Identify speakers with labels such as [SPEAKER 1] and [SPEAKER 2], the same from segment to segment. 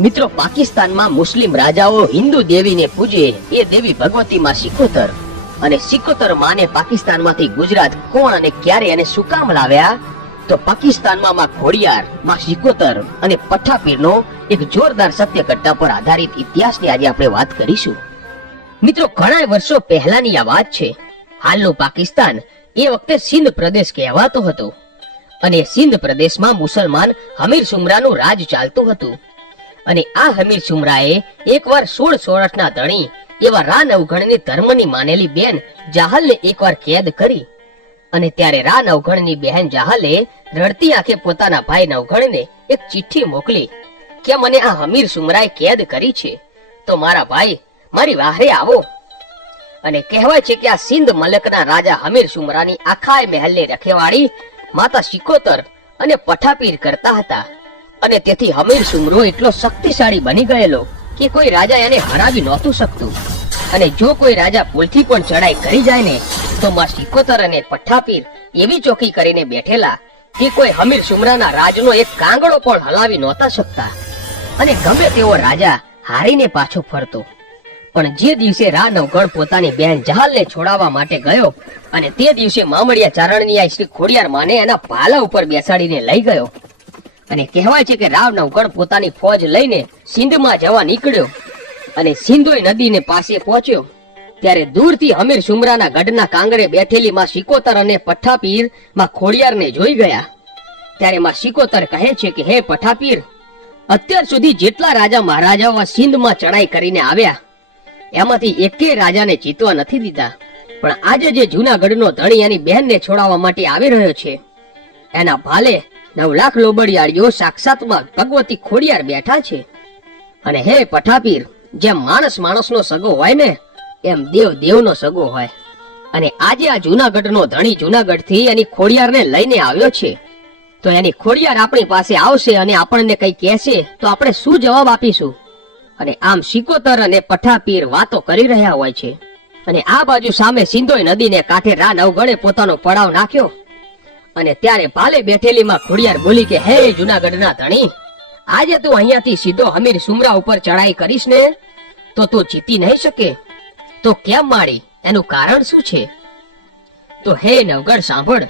[SPEAKER 1] મિત્રો, પાકિસ્તાનમાં મુસ્લિમ રાજાઓ હિન્દુ દેવીને પૂજે, એ દેવી ભગવતી માં સિકોતર. અને સિકોતર માને પાકિસ્તાનમાંથી ગુજરાત કોણ અને ક્યારે અને શું કામ લાવ્યા? તો પાકિસ્તાનમાં માં ખોડિયાર, માં સિકોતર અને પઠાપીરનો એક જોરદાર સત્ય ઘટના પર આધારિત ઇતિહાસની આજે આપણે વાત કરીશું. મિત્રો ઘણા વર્ષો પહેલાની આ વાત છે. હાલનું પાકિસ્તાન એ વખતે સિંધ પ્રદેશ કહેવાતો હતો. અને સિંધ પ્રદેશમાં મુસલમાન હમીર સુમરાનું રાજ ચાલતું હતું. અને આ હમીર સુમરાએ એકવાર સોળ સોળઠના ધણી એવા રા નવઘણની ધર્મની માનેલી બેન જાહલને એકવાર કેદ કરી અને ત્યારે રા નવઘણની બહેન જાહલે રડતી આંખે પોતાના ભાઈ નવઘણને એક ચિઠ્ઠી મોકલી કે મને આ હમીર સુમરાએ કેદ કરી છે. તો મારા ભાઈ, મારી વાહરે આવો. અને કહેવાય છે કે આ સિંધ મલકના રાજા હમીર સુમરાની આખા મહેલને રખેવાળી માતા શિકોતર અને પઠાપીર કરતા હતા. અને તેથી હમીર સુમરો એટલો શક્તિશાળી બની ગયેલો કે કોઈ રાજા એને હરાવી નહોતું શકતું. અને જો કોઈ રાજા ભૂલથી પણ ચડાઈ કરી જાય ને, તો માં શિકોતર અને પઠ્ઠાપીર એવી ચોકી કરીને બેઠેલા કે કોઈ હમીર સુમરાના રાજનો એક કાંગડો પણ હલાવી નહોતા શકતા. અને ગમે તેવો રાજા હારીને પાછો ફરતો. પણ જે દિવસે રા નવગણ પોતાની બહેન જહાલને છોડાવવા માટે ગયો, અને તે દિવસે મામડિયા ચારણની આ શ્રી ખોડિયાર માને એના પાલા ઉપર બેસાડીને લઈ ગયો અને કહેવાય છે કે રાવ નવગણ પોતાની ફોજ લઈને સિંધમાં જવા નીકળ્યો અને સિંધોઈ નદીને પાસે પહોંચ્યો. ત્યારે દૂરથી હમીર સુમરાના ગઢના કાંગડે બેઠેલી માં શિકોતર અને પઠાપીરમાં ખોડિયારને જોઈ ગયા. ત્યારે માં શિકોતર કહે છે કે, હે પઠાપીર, અત્યાર સુધી જેટલા રાજા મહારાજાઓ સિંધમાં ચડાઈ કરીને આવ્યા, એમાંથી એકે રાજાને જીતવા નથી દીધા. પણ આજે જે જૂનાગઢનો ધણી એની બહેનને છોડાવવા માટે આવી રહ્યો છે, એના ભાલે નવ લાખ લોબડિયાળીઓ સાક્ષાતમાં ભગવતી ખોડિયાર બેઠા છે. અને હે પઠાપીર, જેમ માણસ માણસનો સગો હોય ને, એમ દેવ દેવનો સગો હોય. અને આજે આ જૂનાગઢનો ધણી જૂનાગઢથી એની ખોડિયારને લઈને આવ્યો છે. તો એની ખોડિયાર આપણી પાસે આવશે અને આપણને કઈ કહેશે, તો આપણે શું જવાબ આપીશું? અને આમ શિકોતર અને પઠાપીર વાતો કરી રહ્યા હોય છે. અને આ બાજુ સામે સિંધોઈ નદીને કાંઠે રા નવગણે પોતાનો પડાવ નાખ્યો. અને ત્યારે પાલે બેઠેલીમાં ખોડિયાર બોલી કે, હે જુનાગઢના ધણી, આજે તું અહીંયાથી સીધો હમીર સુમરા ઉપર ચડાઈ કરીશ ને? તો તું જીતી નહીં શકે? તો કેમ માડી એનું કારણ શું છે? તો હે નવગઢ, સાંભળ.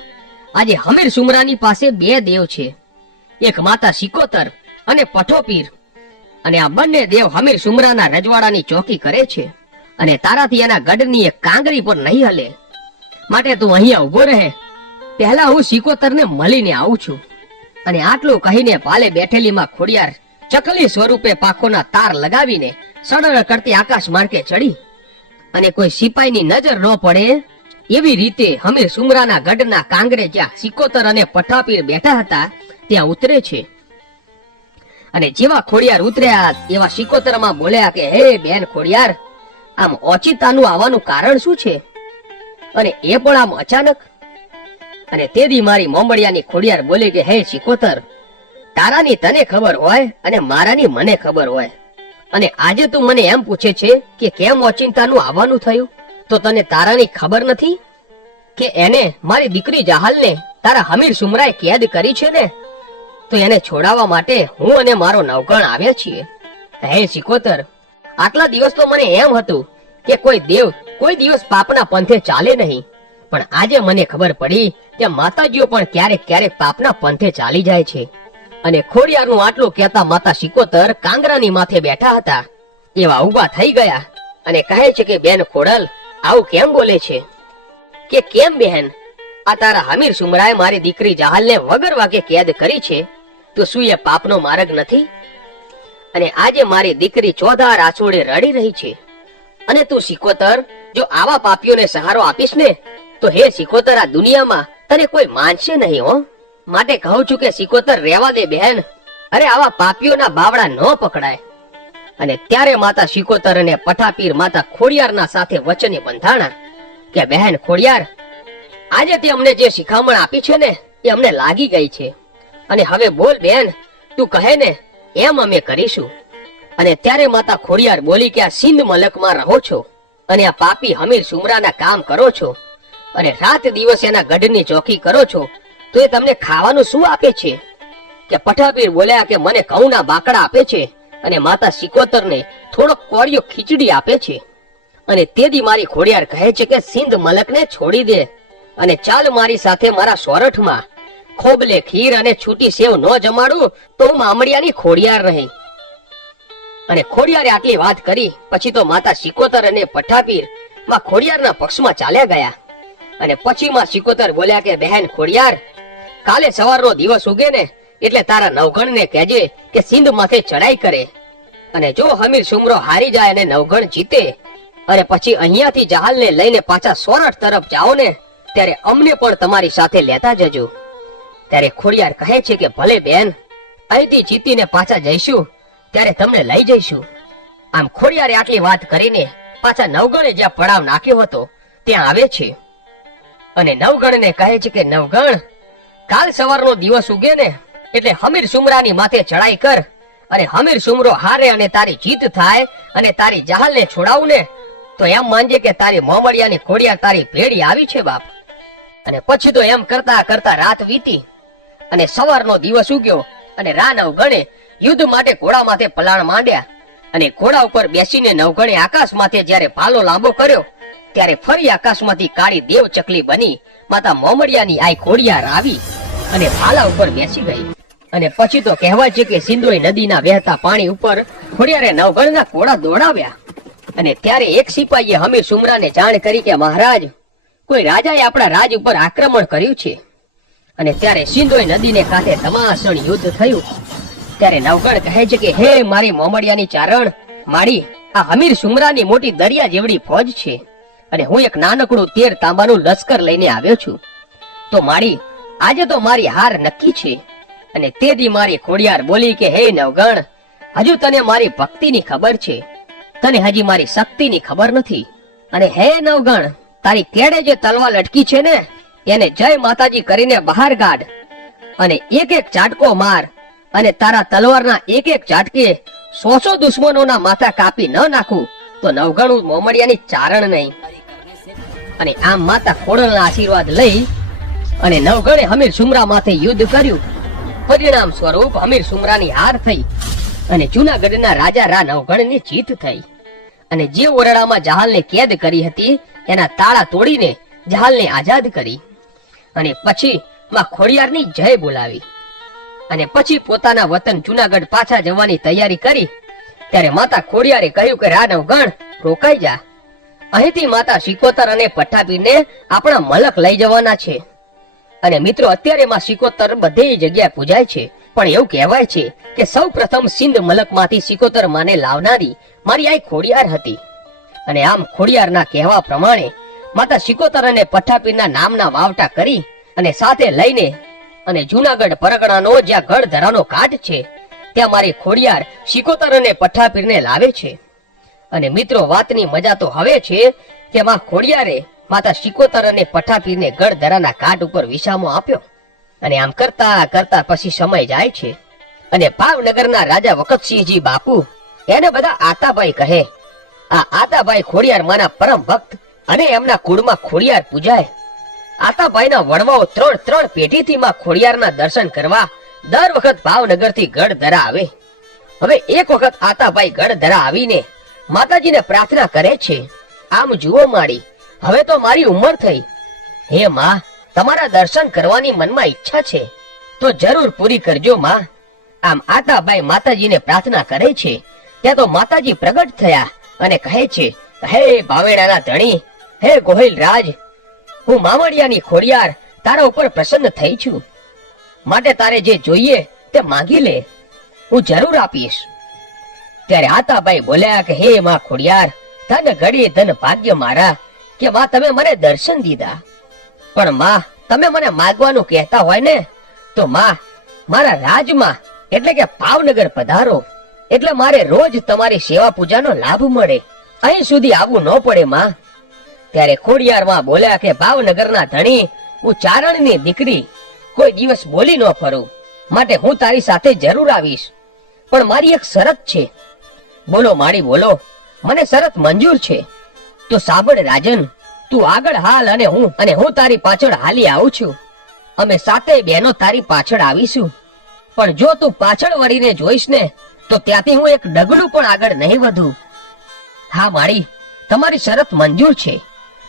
[SPEAKER 1] આજે હમીર સુમરાની પાસે બે દેવ છે. એક માતા સિકોતર અને પઠોપીર. અને આ બંને દેવ હમીર સુમરાના રજવાડાની ચોકી કરે છે. અને તારાથી એના ગઢની એક કાંગરી પર નહીં હલે. માટે તું અહીંયા ઊભો રહે. પહેલા હું સિકોતરને મળીને આવું છું. અને આટલું કહીને પાલે બેઠેલીમાં ખોડિયાર ચકલી સ્વરૂપે પાખોના તાર લગાવીને સડળ કરતી આકાશ માર્ગે ચડી. અને કોઈ સિપાહીની નજર ન પડે, એવી રીતે હમીર સુમરાના ગઢના કાંગરે જ્યાં સિકોતર અને પઠાપીર બેઠા હતા, ત્યાં ઉતરે છે. અને જેવા ખોડિયાર ઉતર્યા, એવા સિકોતરમાં બોલ્યા કે, હે બેન ખોડિયાર, આમ ઓચિતાનું આવવાનું કારણ શું છે? અને એ પણ આમ અચાનક અને તેદી મારી મોમડિયાની ખોડિયાર બોલી કે, હે સિકોતર તારાની તને ખબર હોય અને મારાની મને ખબર હોય. અને આજે તું મને એમ પૂછે છે કે કેમ ઓચિંતાનું આવવાનું થયું? તો તને તારાની ખબર નથી? કે એને મારી દીકરી જહાલને તારા હમીર સુમરાએ કેદ કરી છે ને? તો એને છોડાવવા માટે હું અને મારો નવકણ આવ્યા છીએ. હે સિકોતર આટલા દિવસ તો મને એમ હતું કે કોઈ દેવ કોઈ દિવસ પાપના પંથે ચાલે નહીં. પણ આજે મને ખબર પડી કે માતાજીઓ પણ ક્યારેક ક્યારેક પાપના પંથે ચાલી જાય છે. અને ખોડિયારનું આટલું કહેતા માતા શિકોતર કાંગરાની માથે બેઠા હતા. એવા ઊભા થઈ ગયા અને કહે છે કે, બેન ખોડલ, આવું કેમ બોલે છે? કે કેમ બહેન આ તારા હમીર સુમરાએ મારી દીકરી જહાલને વગર વાકે કેદ કરી છે. તો શું એ પાપનો માર્ગ નથી? અને આજે મારી દીકરી ચોધા રાસોડે રડી રહી છે. અને તું સિકોતર, જો આવા પાપીઓને સહારો આપીશ ને તો હે સિકોતર આ દુનિયામાં તને કોઈ માનશે નહીં, હો. માટે કહું છું કે સિકોતર રહેવા દે, બહેન. અરે, આવા પાપીઓના બાવડા ન પકડાય. અને ત્યારે માતા સિકોતર અને પઠાપીર માતા ખોડિયારના સાથે વચને બંધાણા. કે બહેન, ખોડિયાર, આજે તે અમને જે શિખામણ આપી છે ને, એ અમને લાગી ગઈ છે. અને હવે બોલ બેન તું કહે ને, એમ અમે કરીશું. અને ત્યારે માતા ખોડિયાર બોલી કે આ સિંધ મલકમાં રહો છો. અને આ પાપી હમીર સુમરાના કામ કરો છો. અને રાત દિવસ એના ગઢની ચોકી કરો છો, તો એ તમને ખાવાનું શું આપે છે? કે પઠાપીર બોલ્યા કે મને ઘઉંના બાકડા આપે છે અને માતા સિકોતરને થોડોક કોળિયો ખીચડી આપે છે. અને તેથી મારી ખોડિયાર કહે છે કે સિંધ મલકને છોડી દે અને ચાલ મારી સાથે મારા સોરઠમાં. ખોબલે ખીર અને છૂટી સેવ ન જમાડું તો હું મામડિયાની ખોડિયાર રહી. અને ખોડિયારે આટલી વાત કરી, પછી તો માતા સિકોતર અને પઠાપીરમાં ખોડિયારના પક્ષમાં ચાલ્યા ગયા. અને પછીમાં સિકોતર બોલ્યા કે, બહેન ખોડિયાર, કાલે સવારનો દિવસ ઉગે ને, એટલે તારા નવગણને કહેજે કે સિંધ માથે ચડાઈ કરે. અને જો હમીર સુમરો હારી જાય અને નવગણ જીતે, અને પછી અહીંયાથી જહાલને લઈને પાછા સોરઠ તરફ જાઓ ને, ત્યારે અમને પણ તમારી સાથે લેતા જજો. ત્યારે ખોડિયાર કહે છે કે, ભલે બેન અહીંથી જીતીને પાછા જઈશું, ત્યારે તમને લઈ જઈશું. આમ ખોડિયારે આટલી વાત કરીને પાછા નવગણે જ્યાં પડાવ નાખ્યો હતો, ત્યાં આવે છે. અને નવગણને કહે છે કે, નવગણ, કાલ સવારનો દિવસ ઉગે ને, એટલે હમીર સુમરાની માથે ચડાઈ કર અને હમીર સુમરો હારે અને તારી જીત થાય અને તારી જહાલને છોડાવું ને, તો એમ માનજે કે તારી મોમડિયાની ખોડિયાર તારી ભેડી આવી છે, બાપ. અને પછી તો એમ કરતા કરતા રાત વીતી અને સવારનો દિવસ ઉગ્યો અને રા નવગણે યુદ્ધ માટે ઘોડા માથે પલાણ માંડ્યા અને ઘોડા ઉપર બેસીને નવગણે આકાશ માથે જ્યારે ભાલો લાંબો કર્યો ત્યારે ફરી આકાશમાંથી કાળી દેવ ચકલી બની, માતા મોમડિયાની આઈ ખોડિયા રાવી અને ભાલા ઉપર બેસી ગઈ. અને પછી તો કહેવાય છે કે સિંધોઈ નદીના વહેતા પાણી ઉપર ખોડિયારે નવગણના ઘોડા દોડાવ્યા. અને ત્યારે એક સિપાહીએ હમીર સુમરાને જાણ કરી કે, મહારાજ, કોઈ રાજાએ આપણા રાજ ઉપર આક્રમણ કર્યું છે. અને ત્યારે સિંધોઈ નદીને કાંઠે તમાસણ યુદ્ધ થયું. ત્યારે નવગણ કહે છે કે, હે મારી મોમડિયાની ચારણ, મારી આ હમીર સુમરાની મોટી દરિયા જેવડી ફોજ છે. અને હું એક નાનકડું તેર તાંબાનું લશ્કર લઈને આવ્યો છું. તો મારી, આજે તો મારી હાર નક્કી છે. અને તેથી મારી ખોડિયાર બોલી કે, હે નવગણ, હજુ તને મારી ભક્તિની ખબર છે. તને હજી મારી શક્તિની ખબર નથી. અને હે નવગણ, તારી કેડે જે તલવા લટકી છે ને, એને જય માતાજી કરીને બહાર કાઢ. અને એક એક ચાટકો માર. અને તારા તલવારના એક એક ચાટકે સો સો દુશ્મનોના માથા કાપી ન નાખું. તો નવઘણું મોમડિયાની ચારણ નહીં. અને આમ માતા ખોડલના આશીર્વાદ લઈ અને નવગણે હમીર સુમરા માથે યુદ્ધ કર્યું. પરિણામ સ્વરૂપ હમીર સુમરાની હાર થઈ અને જૂનાગઢના રાજા રા નવગણની જીત થઈ. અને જે ઓરડામાં જહાલને કેદ કરી હતી, એના તાળા તોડીને જહાલને આઝાદ કરી. અને પછી માં ખોડિયારની જય બોલાવી. અને પછી પોતાના વતન જૂનાગઢ પાછા જવાની તૈયારી કરી ત્યારે માતા ખોડિયારે કહ્યું કે રાનવ ગણ, રોકાઈ જા. અહીંથી માતા શિકોતર અને પઠાપીરને આપણા મલક લઈ જવાના છે. અને મિત્રો, અત્યારે માં શિકોતર બધે જગ્યાએ પૂજાય છે. પણ એવું કહેવાય છે કે સૌ પ્રથમ સિંધ મલકમાંથી શિકોતર માને લાવનારી મારી આઈ ખોડિયાર હતી. અને આમ ખોડિયારના કહેવા પ્રમાણે માતા શિકોતર અને પઠ્ઠાપીરના નામના વાવટા કરી અને સાથે લઈને અને જુનાગઢ પરગણાનો જ્યાં ગઢ ધરાનો ઘાટ છે ત્યાં મારી ખોડિયાર શિકોતર અને પઠાપીરને લાવે છે. અને મિત્રો, વાતની મજા તો હવે છે કે માં ખોડિયારે માતા શિકોતર અને પઠાપીરને ગઢ ધરાના ઘાટ ઉપર વિસામો આપ્યો. અને આમ કરતા કરતા પછી સમય જાય છે. અને ભાવનગરના રાજા વખતસિંહજી બાપુ એને બધા આતાભાઈ કહે. આ આતાભાઈ ખોડિયાર માના પરમ ભક્ત અને એમના કુળમાં ખોડિયાર પૂજાય. આતાભાઈના વડવાઓ ત્રણ ત્રણ પેઢીથી માં ખોડિયારના દર્શન કરવા દર વખત ભાવનગરથી ગઢધરા આવે. હવે એક વખત આતાભાઈ ગઢધરા આવીને માતાજીને પ્રાર્થના કરે છે, આમ જુઓ માડી હવે તો મારી ઉંમર થઈ. હે માં, તમારા દર્શન કરવાની મનમાં ઈચ્છા છે, તો જરૂર પૂરી કરજો માં. આમ આતાભાઈ માતાજીને પ્રાર્થના કરે છે, ત્યાં તો માતાજી પ્રગટ થયા અને કહે છે, હે ભાવેડાના ધણી, હે ગોહિલ રાજ હું મામડિયાની ખોડિયાર તારા ઉપર પ્રસન્ન થઈ છું. માટે તારે જે જોઈએ તે માંગી લે. હું જરૂર આપીશ. ત્યારે આતાબાઈ બોલ્યા કે, હે માં ખોડિયાર ધન ઘડી ધન ભાગ્ય મારા કે માં તમે મને દર્શન દીધા. પણ માં, તમે મને માગવાનું કહેતા હોય ને, તો માં, મારા રાજમાં એટલે કે ભાવનગર પધારો. એટલે મારે રોજ તમારી સેવા પૂજાનો લાભ મળે. અહીં સુધી આવવું ન પડે, માં. ત્યારે ખોડિયાર માં બોલ્યા કે, ભાવનગરના ધણી, હું ચારણની દીકરી કોઈ દિવસ બોલી ન ફરું. માટે હું તારી સાથે જરૂર આવીશ. પણ મારી એક શરત છે. બોલો માળી, બોલો. મને શરત મંજૂર છે. તો સાંભળ રાજન, તું આગળ હાલ અને હું અને હું તારી પાછળ હાલી આવું છું. અમે સાતે બહેનો તારી પાછળ આવીશું. પણ જો તું પાછળ વળીને જોઈશ ને, તો ત્યાંથી હું એક ડગલું પણ આગળ નહીં વધું. હા, માળી, તમારી શરત મંજૂર છે.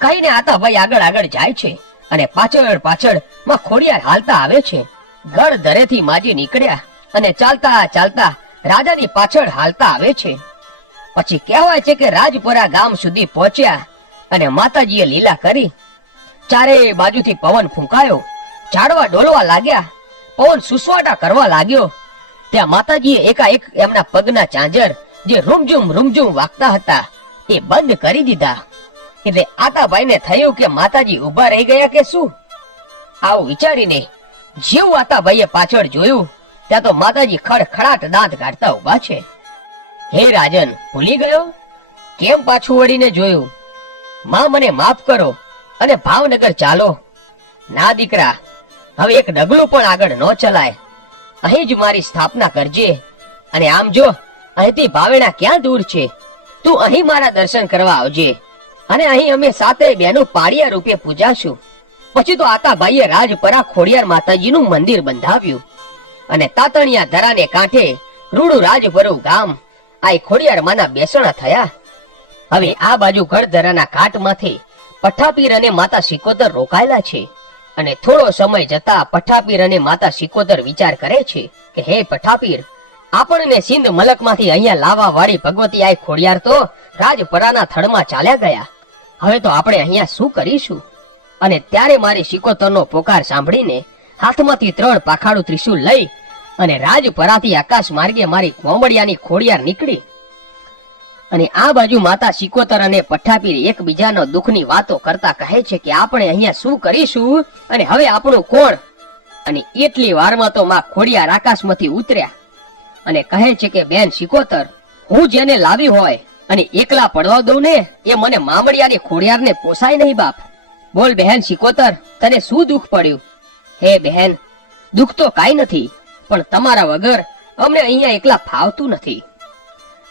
[SPEAKER 1] કહીને આતા ભાઈ આગળ આગળ જાય છે. અને પાછળ પાછળમાં ખોડિયાર હાલતા આવે છે. ગળ દરેથી માજી નીકળ્યા અને ચાલતા ચાલતા રાજાની પાછળ હાલતા આવે છે. પછી કહેવાય છે કે રાજપુરા ગામ સુધી પહોંચ્યા અને માતાજીએ લીલા કરી. ચારે બાજુથી પવન ફૂંકાયો, ઝાડવા ડોલવા લાગ્યા, પવન સુસવાટા કરવા લાગ્યો. ત્યાં માતાજીએ એકાએક એમના પગના ચાંજર જે રૂમઝુમ રૂમઝુમ વાગતા હતા એ બંધ કરી દીધા. એટલે આતાભાઈને થયું કે માતાજી ઊભા રહી ગયા કે શું? આવું વિચારીને જેવું આતાભાઈએ પાછળ જોયું, ત્યાં તો માતાજી ખડખડાટ દાંત કાઢતા ઊભા છે. હે રાજન, ભૂલી ગયો? કેમ પાછું વળીને જોયું? માં મને માફ કરો અને ભાવનગર ચાલો. ના દીકરા, હવે એક ડગલું પણ આગળ ન ચલાય. અહીં જ મારી સ્થાપના કરજે. અને આમ જો, અહીંથી ભાવેણા ક્યાં દૂર છે? તું અહીં મારા દર્શન કરવા આવજે. અને અહીં અમે સાતે બહેનો પાળિયા રૂપે પૂજાશું. પછી તો આતા ભાઈએ રાજપરા ખોડિયાર માતાજીનું મંદિર બંધાવ્યું. અને તાતણિયા ધરાને કાંઠે રૂડું રાજપરું ગામ આ ખોડિયાર માના બેસણા થયા. હવે આ બાજુ ગઢધરાના ઘાટમાંથી પઠાપીર અને માતા સિકોદર રોકાયેલા છે. અને થોડો સમય જતા પઠાપીર અને માતા સિકોદર વિચાર કરે છે કે હે પઠાપીર, આપણને સિંધ મલકમાંથી અહીંયા લાવવા વાળી ભગવતી આ ખોડિયાર તો રાજપરાના થડમાં ચાલ્યા ગયા. હવે તો આપણે અહીંયા શું કરીશું? અને ત્યારે મારી શિકોતરનો પોકાર સાંભળીને હાથમાંથી ત્રણ પાખાડું ત્રિશુલ લઈ અને રાજપરાથી આકાશ માર્ગે મારી કોમડિયાની ખોડિયાર નીકળી. અને આ બાજુ માતા શિકોતર અને પઠ્ઠાપીર એકબીજાનો દુઃખની વાતો કરતા કહે છે કે આપણે અહીંયા શું કરીશું? અને હવે આપણું કોણ? અને એટલી વારમાં તો માં ખોડિયાર આકાશમાંથી ઉતર્યા અને કહે છે કે, બેન સિકોતર, હું જેને લાવી હોય અને એકલા પડવા દઉં ને, એ મને મામડિયાની ખોડિયારને પોસાય નહીં, બાપ. બોલ, બહેન શિકોતર, તને શું દુઃખ પડ્યું? હે, બહેન, દુઃખ તો કાઈ નથી, પણ તમારા વગર અમને અહીંયા એકલા ફાવતું નથી.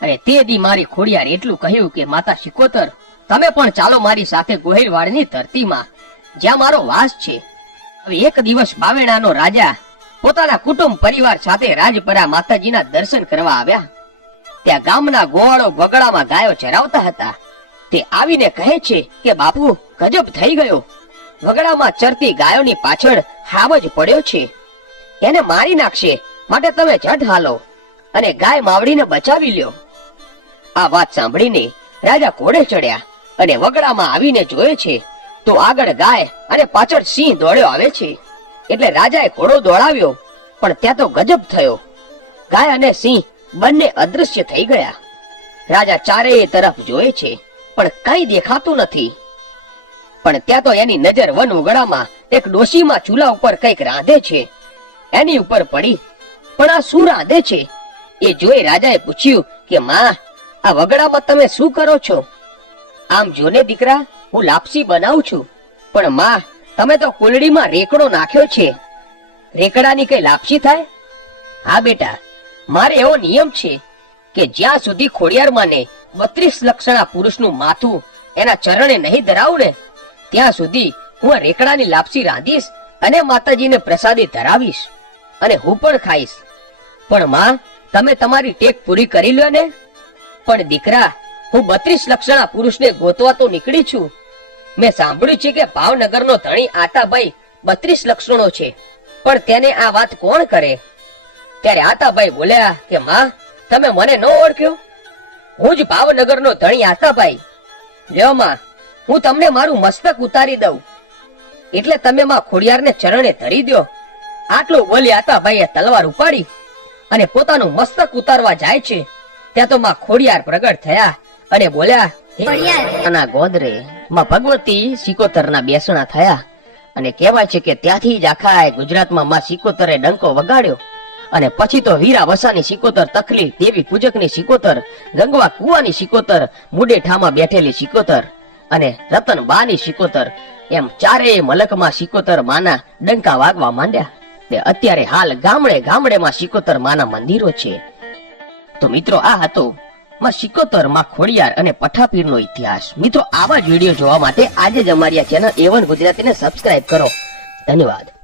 [SPEAKER 1] અને તે દી મારી ખોડિયાર એટલું કહ્યું કે, માતા શિકોતર, તમે પણ ચાલો મારી સાથે ગોહિલવાડની ધરતીમાં, જ્યાં મારો વાસ છે. હવે એક દિવસ બાવેણાનો રાજા પોતાના કુટુંબ પરિવાર સાથે રાજપરા માતાજીના દર્શન કરવા આવ્યા. ત્યાં ગામના ગોવાળો વગડામાં ગાયો ચરાવતા હતા. તે આવીને કહે છે કે, બાપુ, ગજબ થઈ ગયો. વગડામાં ચરતી ગાયોની પાછળ હાવ જ પડ્યો છે. એને મારી નાખશે, માટે તમે ઝટ હાલો અને ગાય માવડીને બચાવી લ્યો. આ વાત સાંભળીને રાજા ઘોડે ચડ્યા અને વગડામાં આવીને જોયે છે, તો આગળ ગાય અને પાછળ સિંહ દોડ્યો આવે છે. એટલે રાજાએ ઘોડો દોડાવ્યો, પણ ત્યાં તો ગજબ થયો. ગાય અને સિંહ બંને અદૃશ્ય થઈ ગયા. રાજા ચારેય તરફ જોયે છે, પણ કઈ દેખાતું નથી. પણ ત્યાં તો એની નજર વન ઉગડામાં એક ડોશીમાં ચૂલા ઉપર કંઈક રાંધે છે. એની ઉપર પડી, પણ આ શું રાંધે છે? એ જોઈ રાજાએ પૂછ્યું કે, માં, આ વગડામાં તમે શું કરો છો? આમ જોને દીકરા, હું લાપસી બનાવું છું. પણ માં, તમે તો કુલડીમાં રેકડો નાખ્યો છે. રેકડાની કઈ લાપસી થાય? હા બેટા મારે એવો નિયમ છે કે જ્યાં સુધી ખોડિયાર માને બત્રીસ લક્ષણા પુરુષનું માથું એના ચરણે નહીં ધરાવું ને, ત્યાં સુધી હું રેકડાની લાપસી રાંધીશ અને માતાજીને પ્રસાદી ધરાવીશ અને હું પણ ખાઈશ. પણ માં, તમે તમારી ટેક પૂરી કરી લો ને. પણ દીકરા, હું બત્રીસ લક્ષણા પુરુષને ગોતવા તો નીકળી છું. મેં સાંભળ્યું છે કે ભાવનગરનો ધણી આતાભાઈ બત્રીસ લક્ષણો છે. પણ તેને આ વાત કોણ કરે? ત્યારે આતાભાઈ બોલ્યા કે માં તમે મને ન ઓળખ્યો? હું જ ભાવનગર નો ધણી આતાભાઈ લ્યો માં હું તમને મારું મસ્તક ઉતારી દઉં. એટલે તમે માં ખોડિયારને ચરણે ધરી દો આટલું બોલી આતાભાઈએ તલવાર ઉપાડી અને પોતાનું મસ્તક ઉતારવા જાય છે. ત્યાં તો માં ખોડિયાર પ્રગટ થયા અને બોલ્યા "હે ગોદરે માં ભગવતી સિકોતરના બેસણા થયા અને કહેવાય છે કે ત્યાંથી જ આખા ગુજરાતમાં માં સિકોતરે ડંકો વગાડ્યો. અને પછી તો વીરા વસાની સિકોતર તકલી દેવી પૂજકની સિકોતર, ગંગવા કુવાની સિકોતર, મુડેઠામાં બેઠેલી સિકોતર અને રતન બાની સિકોતર. એમ ચારેય મલકમાં સિકોતર માના ડંકા વાગવા માંડ્યા. ને અત્યારે હાલ ગામડે ગામડેમાં સિકોતર માના મંદિરો છે. તો મિત્રો આ હતો માં સિકોતરમાં ખોડિયાર અને પઠાપીરનો ઇતિહાસ. મિત્રો આવા જ વીડિયો જોવા માટે આજે જ અમારી આ ચેનલ એવન ગુજરાતીને સબસ્ક્રાઇબ કરો. ધન્યવાદ.